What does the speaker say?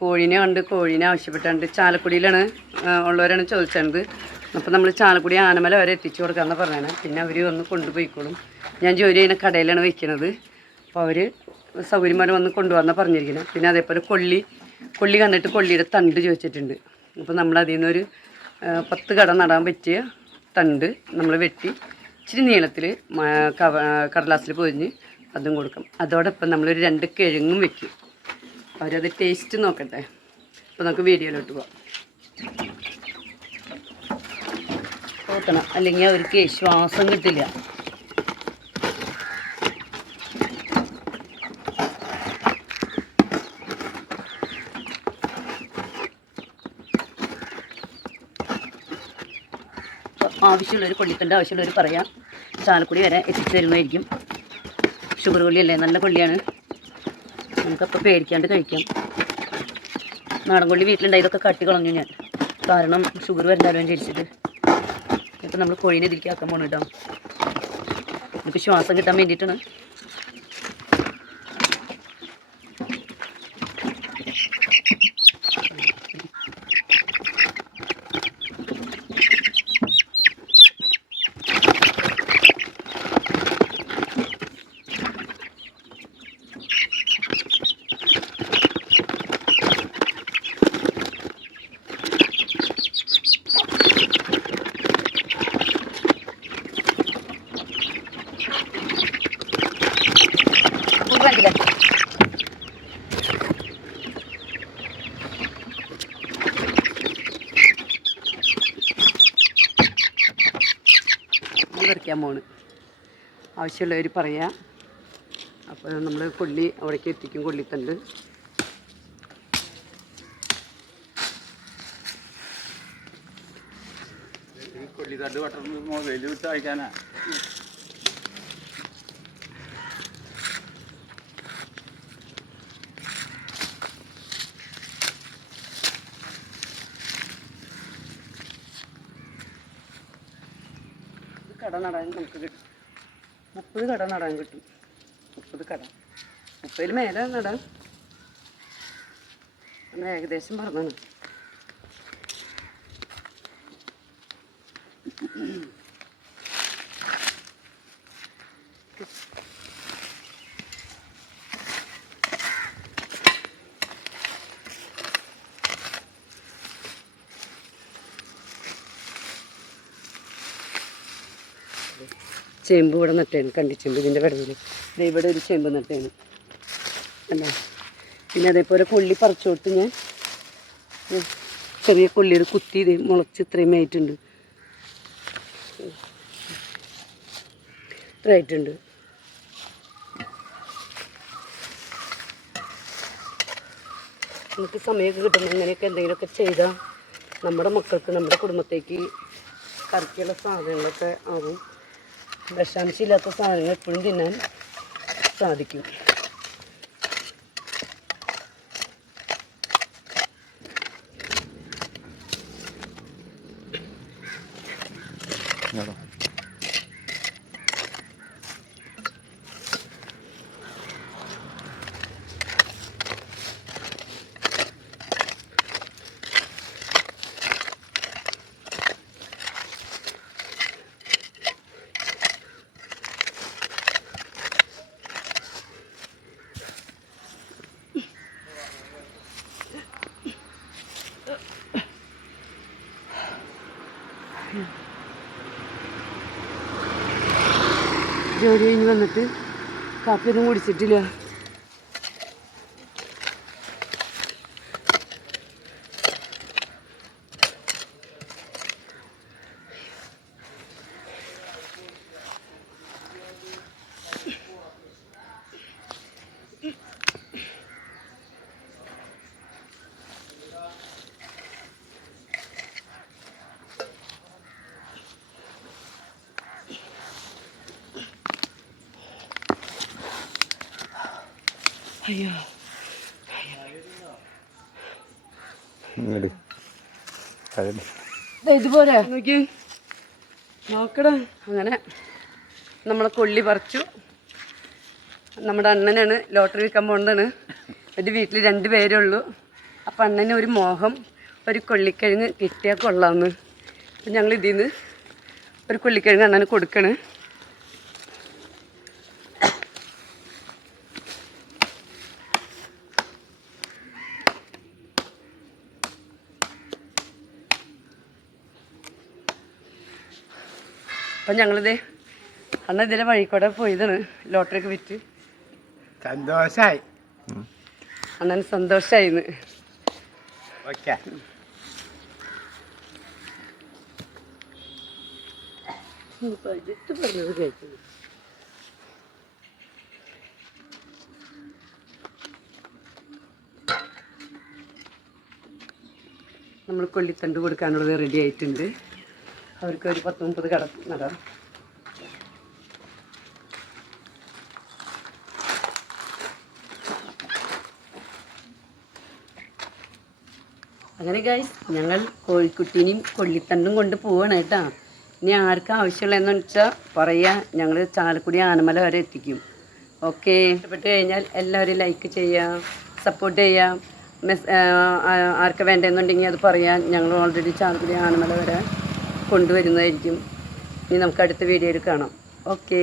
കോഴീനെ കണ്ട് കോഴീനെ ആവശ്യപ്പെട്ടാണ്ട് ചാലക്കുടിയിലാണ് ഉള്ളവരാണ് ചോദിച്ചത്. അപ്പോൾ നമ്മൾ ചാലക്കുടി ആനമല വരെ എത്തിച്ചു കൊടുക്കാമെന്ന് പറഞ്ഞാണ് പിന്നെ അവർ വന്ന് കൊണ്ടുപോയിക്കോളും. ഞാൻ ജോലി ചെയ്യുന്ന കടയിലാണ് വയ്ക്കുന്നത് അപ്പോൾ അവർ സൗകര്യമായിട്ട് വന്ന് കൊണ്ടുപോകാമെന്ന് പറഞ്ഞിരിക്കുന്നത് പിന്നെ അതേപോലെ കൊള്ളി കൊള്ളി കണ്ടിട്ട് കൊള്ളിയുടെ തണ്ട് ചോദിച്ചിട്ടുണ്ട്. അപ്പോൾ നമ്മൾ അതിൽ നിന്നൊരു പത്ത് കട നടാൻ പറ്റിയ തണ്ട് നമ്മൾ വെട്ടി ഇച്ചിരി നീളത്തിൽ കടലാസിൽ പൊതിഞ്ഞ് അതും കൊടുക്കും. അതോടൊപ്പം നമ്മളൊരു രണ്ട് കിഴങ്ങും വെക്കും. അവരത് ടേസ്റ്റ് നോക്കട്ടെ. അപ്പോൾ നമുക്ക് വീഡിയോയിലോട്ട് പോകാം നോക്കണം അല്ലെങ്കിൽ അവർക്ക് ശ്വാസം കിട്ടില്ല. ആവശ്യമുള്ളവർ കൊള്ളിക്കണ്ട. ആവശ്യമുള്ളവർ പറയാം. ചാലക്കുടി വരെ എത്തിച്ചു തരുന്നതായിരിക്കും. ഷുഗർ കൊള്ളിയല്ലേ? നല്ല കൊള്ളിയാണ്. നമുക്കപ്പോൾ പേടിക്കാണ്ട് കഴിക്കാം. നാടൻ കൊള്ളി വീട്ടിലുണ്ടായതൊക്കെ കട്ടി കളഞ്ഞു ഞാൻ. കാരണം ഷുഗർ വരണ്ടാലോ വിചാരിച്ചിട്ട്. ഇപ്പം നമ്മൾ കോഴീനെ ഇതിലേക്ക് ആക്കാൻ പോകണം കേട്ടോ നമുക്ക് ശ്വാസം കിട്ടാൻ വേണ്ടിയിട്ടാണ്. ഇത് പറിക്കാൻ പോണ് ആവശ്യമുള്ളവർ പറയാം. അപ്പോൾ നമ്മൾ കൊള്ളി അവിടേക്ക് എത്തിക്കും. കൊള്ളിത്തണ്ട്. ഈ കൊല്ലിത്തണ്ട് പെട്ടെന്ന് മൊബൈലിൽ വിട്ട് അയക്കാനാ കട നടാൻ നമുക്ക് കിട്ടും. മുപ്പത് കട നടാൻ കിട്ടും. മുപ്പത് കട. മുപ്പതിൽ മേലെ നടാൻ ഏകദേശം പറഞ്ഞാണ് ചേമ്പ് ഇവിടെ നട്ടേണ് കണ്ടിച്ചേമ്പ് ഇതിന്റെ വെടവിൽ ഇത് ഇവിടെ ഒരു ചേമ്പ് നട്ടേണ്. അല്ല പിന്നെ അതേപോലെ കൊള്ളി പറിച്ചു കൊടുത്ത് ഞാൻ ചെറിയ കൊള്ളിയുടെ കുത്തി ഇത് മുളച്ച് ഇത്രയും ആയിട്ടുണ്ട്. ഇത്ര ആയിട്ടുണ്ട്. നമുക്ക് സമയമൊക്കെ കിട്ടുമ്പോൾ അങ്ങനെയൊക്കെ എന്തെങ്കിലുമൊക്കെ ചെയ്താൽ നമ്മുടെ മക്കൾക്ക് നമ്മുടെ കുടുംബത്തേക്ക് കറിക്കുള്ള സാധനങ്ങളൊക്കെ ആകും വിഷാംശമില്ലാത്ത സാധനങ്ങൾ എപ്പോഴും തിന്നാൻ സാധിക്കും. ജോലി കഴിഞ്ഞ് വന്നിട്ട് കാപ്പിയൊന്നും കുടിച്ചിട്ടില്ല. അയ്യോ. ദേ ഇതുപോലെ. നോക്കി നോക്കടാ. അങ്ങനെ നമ്മളെ കൊള്ളി പറിച്ചു. നമ്മുടെ അണ്ണനാണ് ലോട്ടറി വിൽക്കാൻ പോകേണ്ടതാണ് എന്റെ വീട്ടിൽ രണ്ട് പേരേ ഉള്ളൂ. അപ്പം അണ്ണന് ഒരു മോഹം ഒരു കൊള്ളിക്കിഴങ്ങ് കിട്ടിയാൽ കൊള്ളാമെന്ന് അപ്പം ഞങ്ങൾ ഇതിൽ നിന്ന് ഒരു കൊള്ളിക്കിഴങ്ങ് അണ്ണന് കൊടുക്കണ്. അപ്പം ഞങ്ങളിത് അന്ന് ഇതിലെ വഴിക്കൂടെ പോയതാണ്. ലോട്ടറിക്ക് വിറ്റ്. സന്തോഷായി. അണ്ണന് സന്തോഷമായിന്ന് ഓക്കെ. പറഞ്ഞത് കേൾക്കുന്നു നമ്മൾ കൊള്ളിത്തണ്ട് കൊടുക്കാനുള്ളത് റെഡി ആയിട്ടുണ്ട്. അവർക്ക് ഒരു പത്ത് മുപ്പത് കട നടാം. അങ്ങനെ ഗൈസ് ഞങ്ങൾ കോഴിക്കുട്ടീനെയും കൊള്ളിത്തണ്ടും കൊണ്ട് പോവാണ് കേട്ടോ. ഇനി ആർക്കും ആവശ്യമുള്ളതെന്ന് വെച്ചാൽ പറയാ ഞങ്ങൾ ചാലക്കുടി ആനമല വരെ എത്തിക്കും. ഓക്കെ ഇഷ്ടപ്പെട്ട് കഴിഞ്ഞാൽ എല്ലാവരും ലൈക്ക് ചെയ്യാം സപ്പോർട്ട് ചെയ്യാം. മെസ് ആർക്ക് വേണ്ടതെന്നുണ്ടെങ്കിൽ അത് പറയാം. ഞങ്ങൾ ഓൾറെഡി ചാലക്കുടി ആനമല വരെ കൊണ്ടുവരുന്നതായിരിക്കും. ഇനി നമുക്ക് അടുത്ത വീഡിയോയിൽ കാണാം. ഓക്കേ